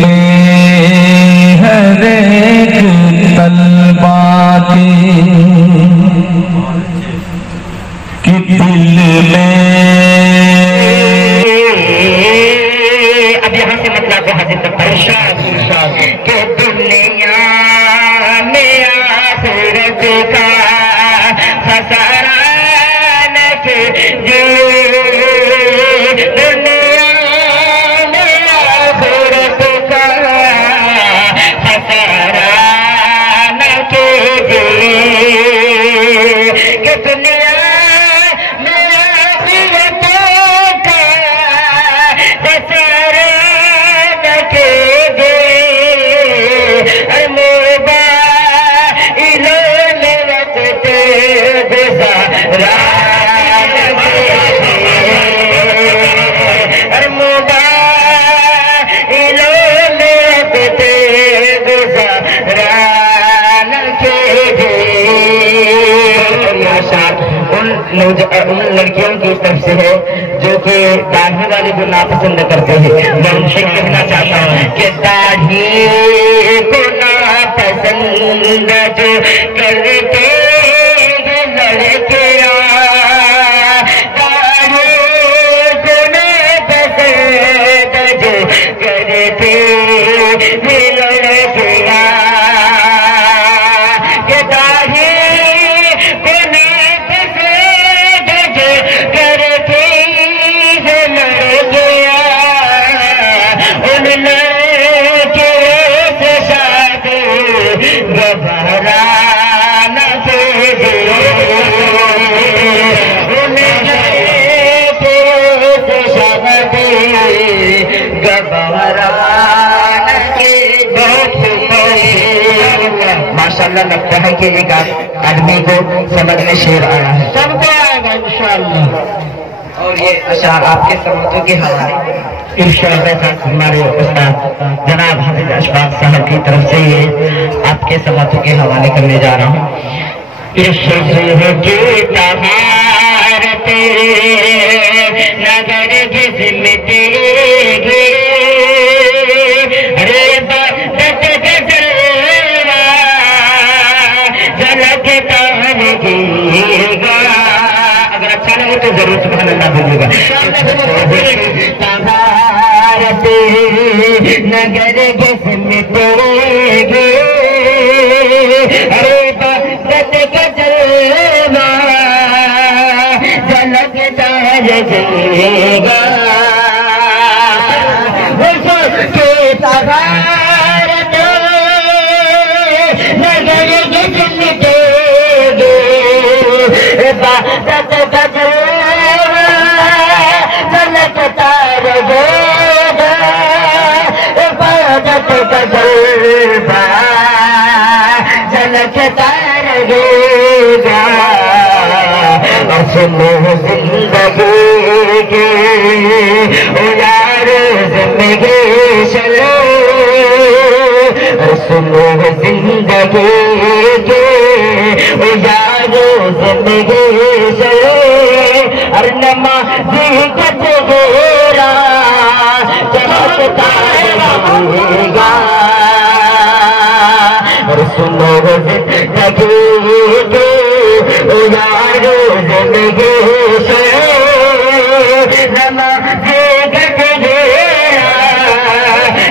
میں ہر ایک طلبہ کہ دل میں اب یہاں سے مطلب کو حاصل کرتا ہے کہ دنیا میں آخرت کا خسارہ نہ کیجیے، دنیا میں آخرت کا خسارہ نہ کیجیے، کہ دنیا ان لڑکیوں کی طرف سے ہے جو کہ داڑھی والے کو ناپسند کرتے ہیں. میں ان سے کہنا چاہتا ہوں کہ داڑھی کو ناپسند جو کرتے ہیں لڑکیاں، داڑھی کو ناپسند جو کرتے ہیں لڑکیاں، کہ داڑھی ماشاءاللہ لگتا ہے کہ ایک آدمی کو سمجھ میں شعر آیا ہے، سب کو آئے گا انشاءاللہ. اور یہ اشعار آپ کے سمجھوں کے حوالے ارشاد ہمارے استاد جناب حافظ اشفاق صاحب کی طرف سے یہ آپ کے سمجھوں کے حوالے کرنے جا رہا ہوں. عشق کی طہارت نظر جسم تیرے اگر اچھا لگے تو ضرور سبحان اللہ بولیے گا. نگر جسم تیرے ارے بادت کا جلوہ جھلکتا رہے گا، کے طہارت نگر جسم عبادت کا جلوہ جھلکتا رہے گا، عبادت کا جلوہ جھلکتا رہے گا. سنو زندگی کی او یار زندگی چلو، سنو زندگی کی او یار زندگی چلو، ہر نمازی کا چہرہ چمکتا رہے گا. اور سنو زندگی کی او یار زندگی چلو، نمازی کا چہرہ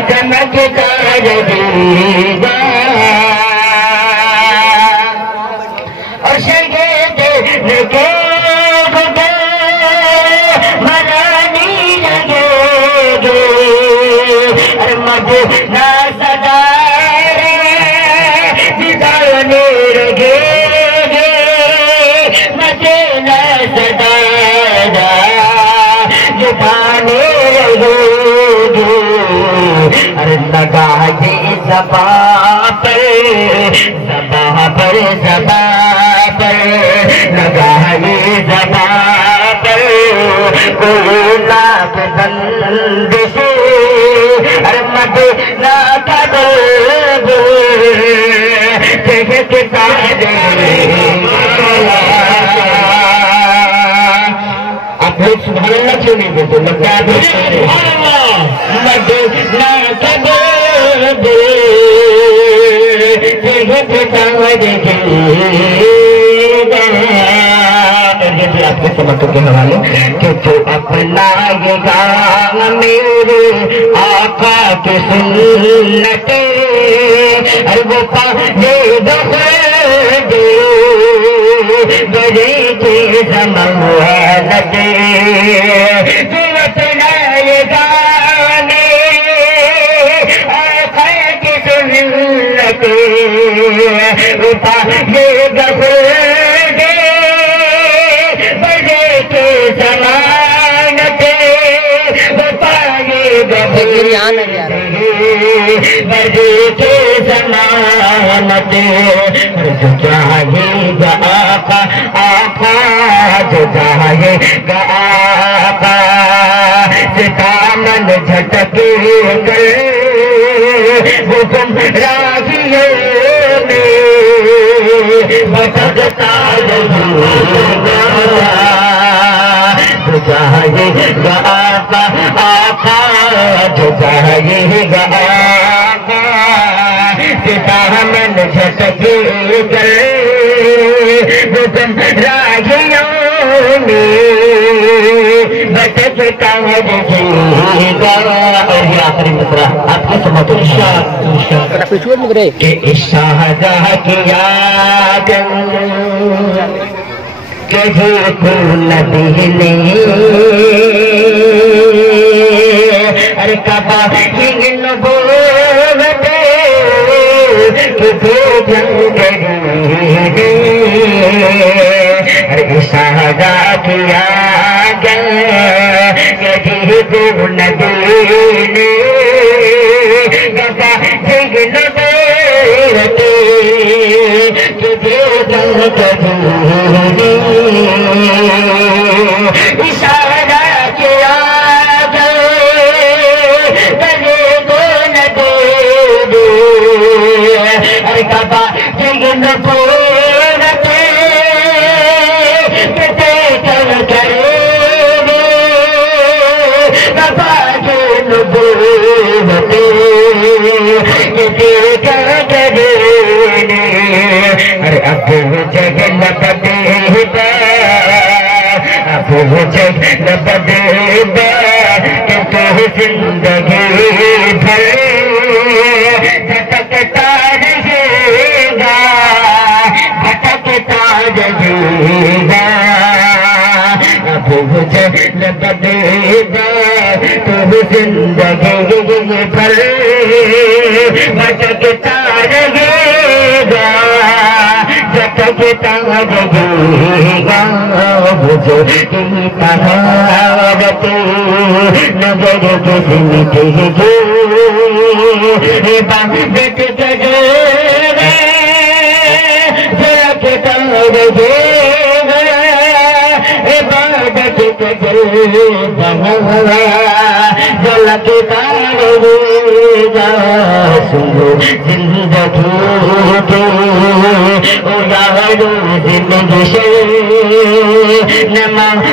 چمکتا رہے گا. اور شہید لگے مرانی لگے گے، اور مدینہ صدا جدانے لگے گے، مدینہ صدا جدانے لگے گے. اور لگا جی زباں پر زباں پر زباں پر لگا جی زباں پر کوئی لاکھ بندش، اور مدینہ کا دل دیکھتا آپ لوگ سبحان اللہ کیوں نہیں دیتے؟ مدینہ کا دل آپ کے سمتوں کے حوالے کہ تو اپنائے گا میرے آقا کی سنتیں اور وہ پانے دے بڑے کے زمانتے تو اپنائے گا میرے آقا کی سنتیں وہ پانے بڑے کے ضمانت جو چاہے گا آقا آقا جو چاہے گا آقا دامن جھٹکے گئے وہ گمراہیوں میں بھٹکتا رہے گا جو چاہے گا آقا آقا جو چاہے گا آقا دامن جھٹکے گئے وہ گمراہیوں میں بھٹکتا رہے گا. اور یہ آخری مصرع آپ کے سمجھو کہ شاہجہاں کی یاد کہیں کو نبی نے ارے کعبہ کی نبوت کہ تو جنگ گئی ارے شاہجہاں کی یاد کہیں کو نبی نے کعبہ کی نبوت کہ تو جنگ گئی اشارہ کیا کرے کو نہ دے ارے کعبہ جگن پورتے کتے چل کرے کعبہ جگن پورتے کتے چل کرے ارے اب جگن بدے اب جگن بدے کہ تو زندگی بھر بھٹکتا رہے گا بھٹکتا رہے گا اب جگن بدے تو زندگی بھر بھٹکتا رہے گا بھٹکتا رہے گا مجھے تیری طہارت نظر کے سمجھے جو عبادت کرے بھٹکتا رہے گا عبادت کرے بھٹکتا رہے گا سنو زندگی کے او یارو زندگی سے نماز